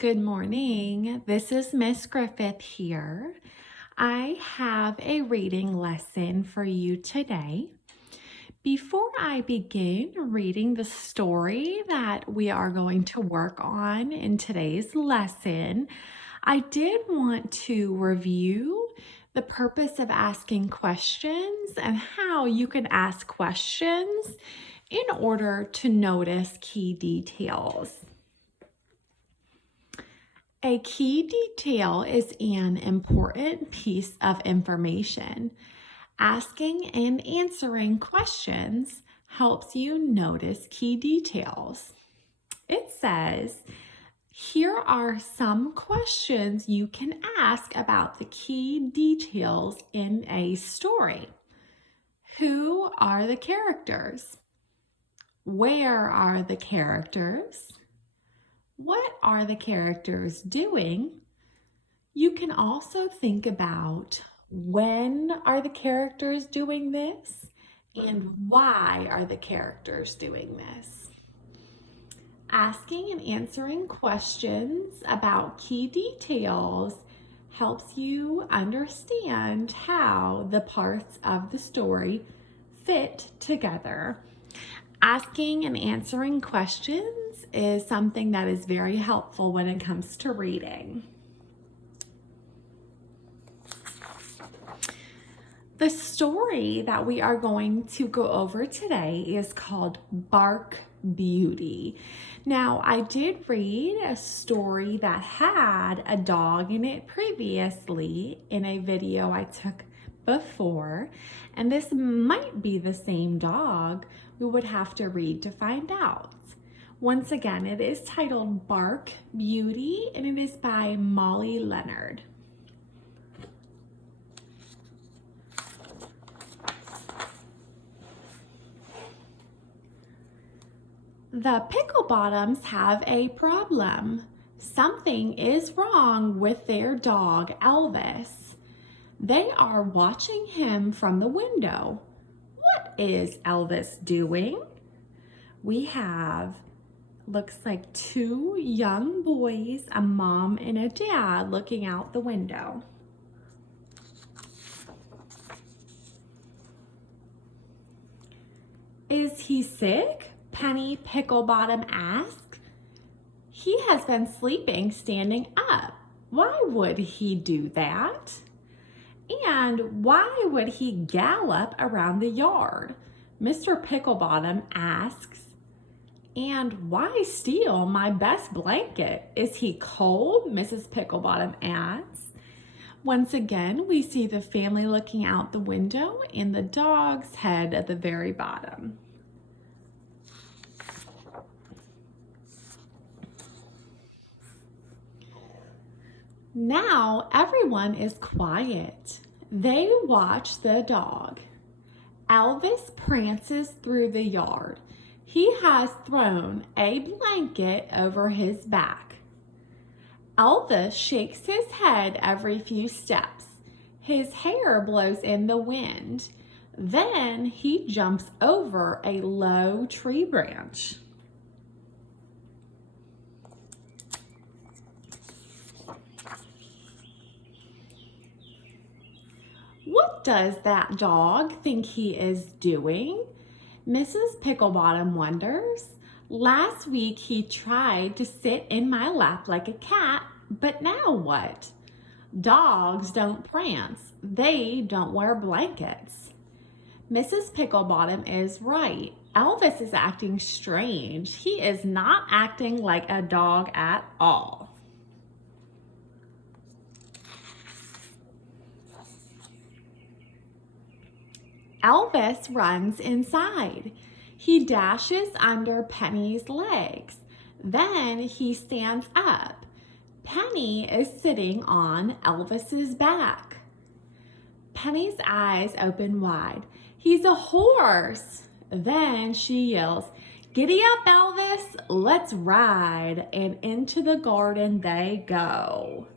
Good morning. This is Miss Griffith here. I have a reading lesson for you today. Before I begin reading the story that we are going to work on in today's lesson, I did want to review the purpose of asking questions and how you can ask questions in order to notice key details. A key detail is an important piece of information. Asking and answering questions helps you notice key details. It says, here are some questions you can ask about the key details in a story. Who are the characters? Where are the characters? What are the characters doing? You can also think about when are the characters doing this and why are the characters doing this. Asking and answering questions about key details helps you understand how the parts of the story fit together. Asking and answering questions is something that is very helpful when it comes to reading. The story that we are going to go over today is called Bark Beauty. Now, I did read a story that had a dog in it previously in a video I took before, and this might be the same dog. We would have to read to find out. Once again, it is titled Bark Beauty, and it is by Molly Leonard. The Picklebottoms have a problem. Something is wrong with their dog, Elvis. They are watching him from the window. What is Elvis doing? We have, looks like two young boys, a mom and a dad looking out the window. Is he sick? Penny Picklebottom asked. He has been sleeping standing up. Why would he do that? And why would he gallop around the yard? Mr. Picklebottom asks. And why steal my best blanket? Is he cold? Mrs. Picklebottom asks. Once again, we see the family looking out the window and the dog's head at the very bottom. Now everyone is quiet. They watch the dog. Elvis prances through the yard. He has thrown a blanket over his back. Elvis shakes his head every few steps. His hair blows in the wind. Then he jumps over a low tree branch. What does that dog think he is doing? Mrs. Picklebottom wonders. Last week he tried to sit in my lap like a cat, but now what? Dogs don't prance. They don't wear blankets. Mrs. Picklebottom is right. Elvis is acting strange. He is not acting like a dog at all. Elvis runs inside. He dashes under Penny's legs. Then he stands up. Penny is sitting on Elvis's back. Penny's eyes open wide. He's a horse. Then she yells, "Giddy up, Elvis, let's ride." And into the garden they go.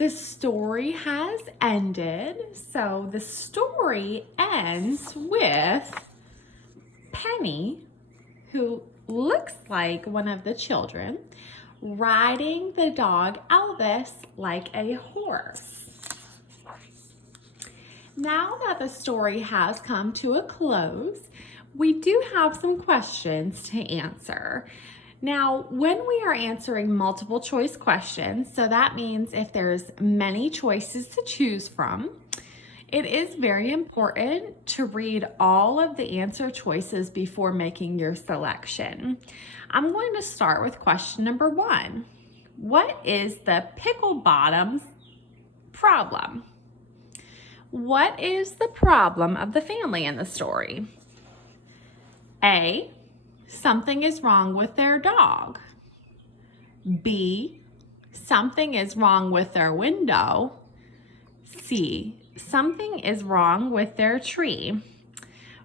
The story has ended. So the story ends with Penny, who looks like one of the children, riding the dog Elvis like a horse. Now that the story has come to a close, we do have some questions to answer. Now, when we are answering multiple choice questions, so that means if there's many choices to choose from, it is very important to read all of the answer choices before making your selection. I'm going to start with question number 1. What is the pickle bottom's problem? What is the problem of the family in the story? A, something is wrong with their dog. B, something is wrong with their window. C, something is wrong with their tree.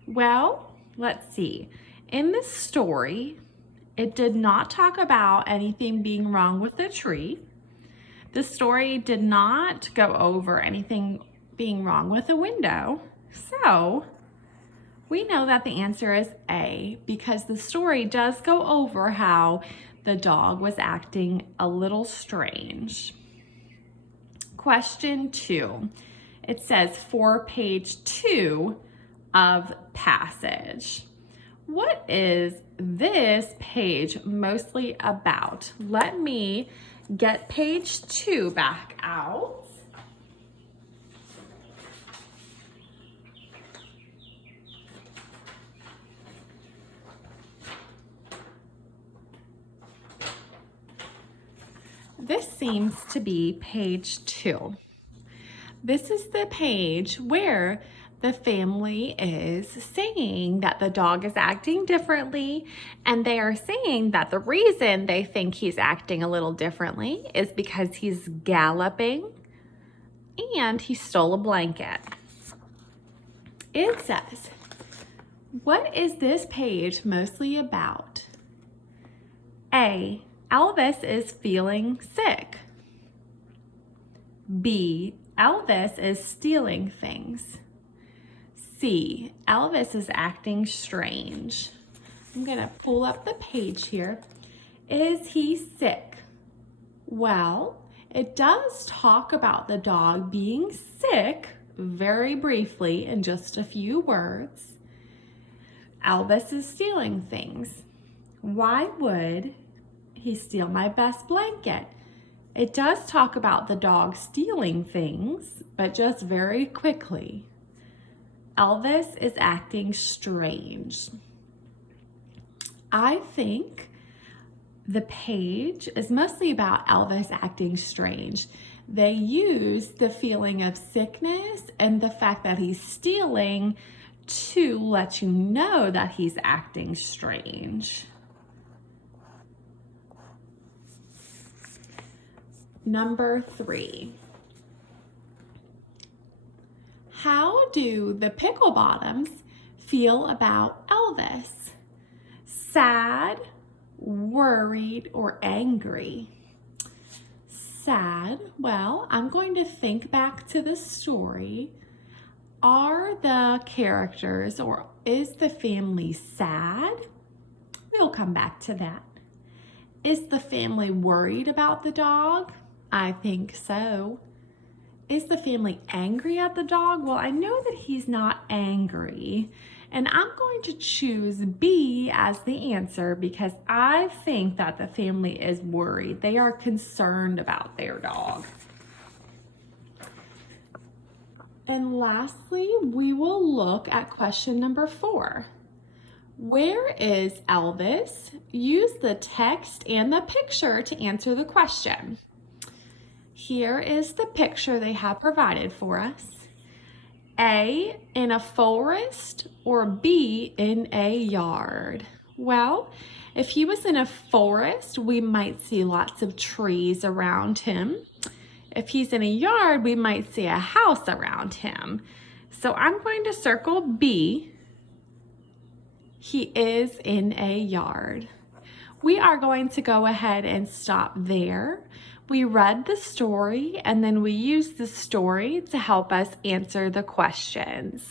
Well, let's see. In this story, it did not talk about anything being wrong with the tree. The story did not go over anything being wrong with the window. So we know that the answer is A, because the story does go over how the dog was acting a little strange. Question 2. It says for page 2 of passage. What is this page mostly about? Let me get page 2 back out. This seems to be page 2. This is the page where the family is saying that the dog is acting differently, and they are saying that the reason they think he's acting a little differently is because he's galloping and he stole a blanket. It says, what is this page mostly about? A, Elvis is feeling sick. B, Elvis is stealing things. C, Elvis is acting strange. I'm going to pull up the page here. Is he sick? Well, it does talk about the dog being sick very briefly in just a few words. Elvis is stealing things. Why would he steal my best blanket? It does talk about the dog stealing things, but just very quickly. Elvis is acting strange. I think the page is mostly about Elvis acting strange. They use the feeling of sickness and the fact that he's stealing to let you know that he's acting strange. Number 3. How do the pickle bottoms feel about Elvis? Sad, worried, or angry? Sad. Well, I'm going to think back to the story. Are the characters or is the family sad? We'll come back to that. Is the family worried about the dog? I think so. Is the family angry at the dog? Well, I know that he's not angry, and I'm going to choose B as the answer because I think that the family is worried. They are concerned about their dog. And lastly, we will look at question number 4. Where is Elvis? Use the text and the picture to answer the question. Here is the picture they have provided for us. A, in a forest, or B, in a yard? Well, if he was in a forest, we might see lots of trees around him. If he's in a yard, we might see a house around him. So I'm going to circle B. He is in a yard. We are going to go ahead and stop there. We read the story and then we used the story to help us answer the questions.